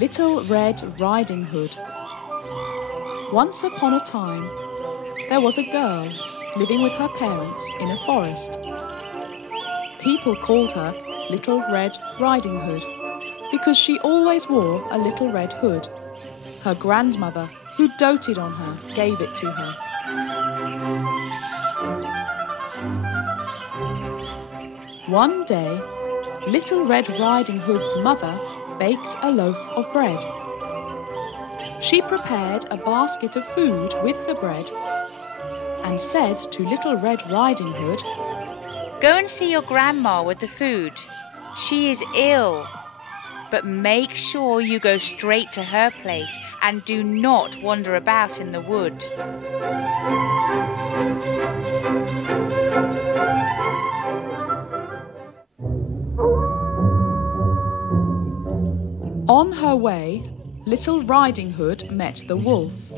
Little Red Riding Hood. Once upon a time, there was a girl living with her parents in a forest. People called her Little Red Riding Hood because she always wore a little red hood. Her grandmother, who doted on her, gave it to her. One day, Little Red Riding Hood's mother baked a loaf of bread. She prepared a basket of food with the bread and said to Little Red Riding Hood, "Go and see your grandma with the food. She is ill. But make sure you go straight to her place and do not wander about in the wood." On her way, Little Riding Hood met the wolf.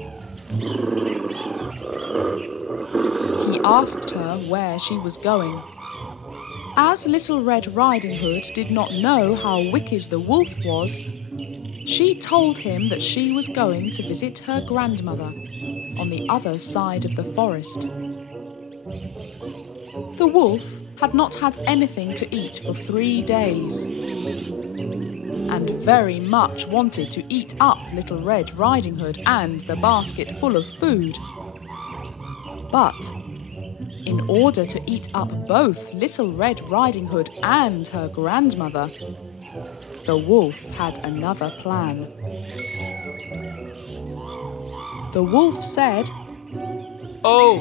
He asked her where she was going. As Little Red Riding Hood did not know how wicked the wolf was, she told him that she was going to visit her grandmother on the other side of the forest. The wolf had not had anything to eat for 3 days and very much wanted to eat up Little Red Riding Hood and the basket full of food. But in order to eat up both Little Red Riding Hood and her grandmother, the wolf had another plan. The wolf said, "Oh,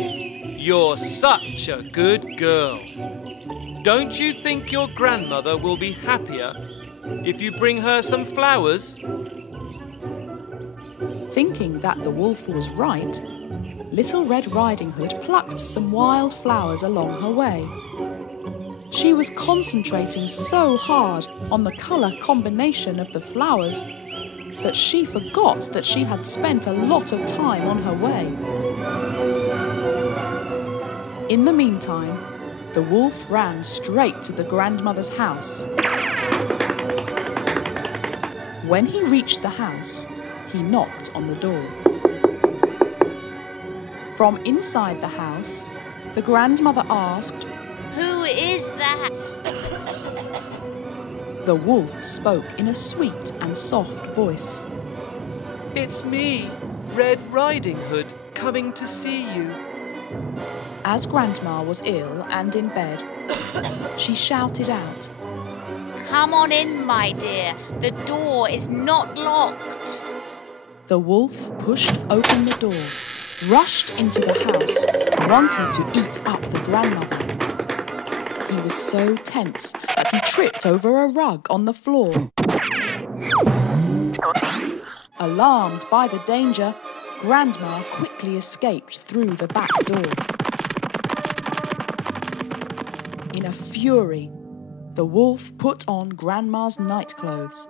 you're such a good girl. Don't you think your grandmother will be happier if you bring her some flowers?" Thinking that the wolf was right, Little Red Riding Hood plucked some wild flowers along her way. She was concentrating so hard on the colour combination of the flowers that she forgot that she had spent a lot of time on her way. In the meantime, the wolf ran straight to the grandmother's house. When he reached the house, he knocked on the door. From inside the house, the grandmother asked, "Who is that?" The wolf spoke in a sweet and soft voice. "It's me, Red Riding Hood, coming to see you." As Grandma was ill and in bed, she shouted out, "Come on in, my dear. The door is not locked." The wolf pushed open the door, rushed into the house, wanted to eat up the grandmother. He was so tense that he tripped over a rug on the floor. Alarmed by the danger, Grandma quickly escaped through the back door. In a fury, the wolf put on Grandma's nightclothes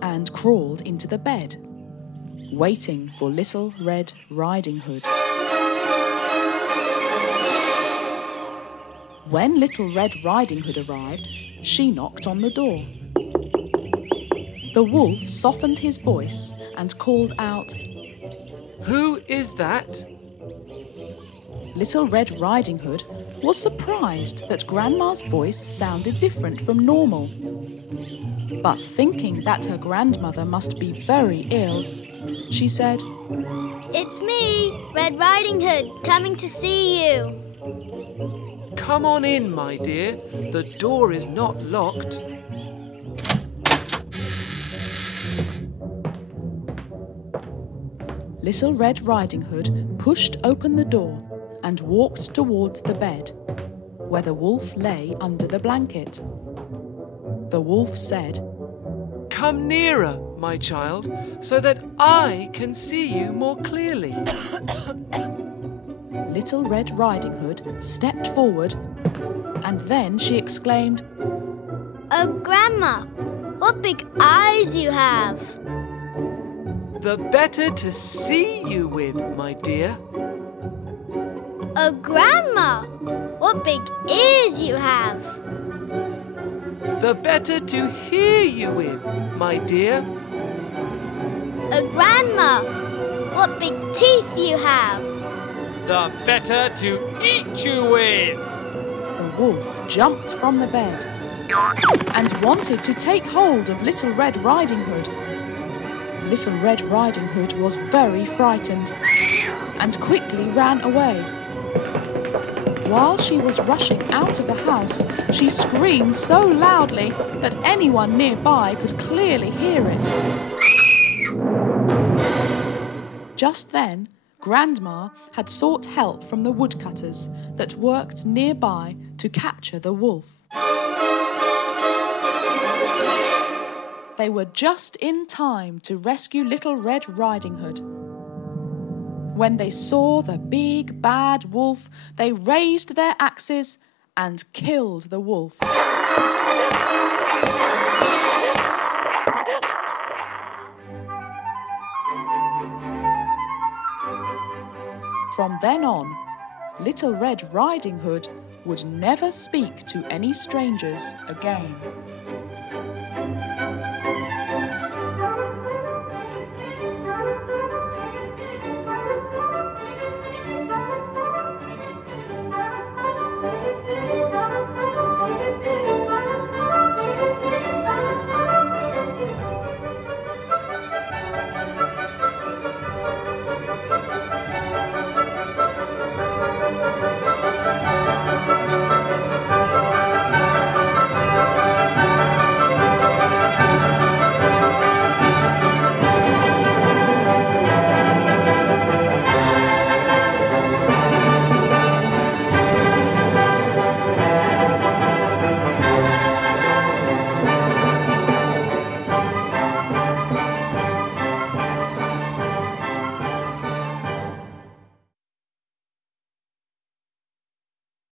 and crawled into the bed, waiting for Little Red Riding Hood. When Little Red Riding Hood arrived, she knocked on the door. The wolf softened his voice and called out, "Who is that?" Little Red Riding Hood was surprised that Grandma's voice sounded different from normal. But thinking that her grandmother must be very ill, she said, "It's me, Red Riding Hood, coming to see you." "Come on in, my dear. The door is not locked." Little Red Riding Hood pushed open the door and walked towards the bed, where the wolf lay under the blanket. The wolf said, "Come nearer, my child, so that I can see you more clearly." Little Red Riding Hood stepped forward, and then she exclaimed, "Oh, Grandma, what big eyes you have!" "The better to see you with, my dear." "Oh, Grandma, what big ears you have!" "The better to hear you with, my dear." Oh, Grandma, what big teeth you have! The better to eat you with. The wolf jumped from the bed and wanted to take hold of Little Red Riding Hood. Little Red Riding Hood was very frightened and quickly ran away. While she was rushing out of the house, she screamed so loudly that anyone nearby could clearly hear it. Just then, Grandma had sought help from the woodcutters that worked nearby to capture the wolf. They were just in time to rescue Little Red Riding Hood. When they saw the big bad wolf, they raised their axes and killed the wolf. From then on, Little Red Riding Hood would never speak to any strangers again.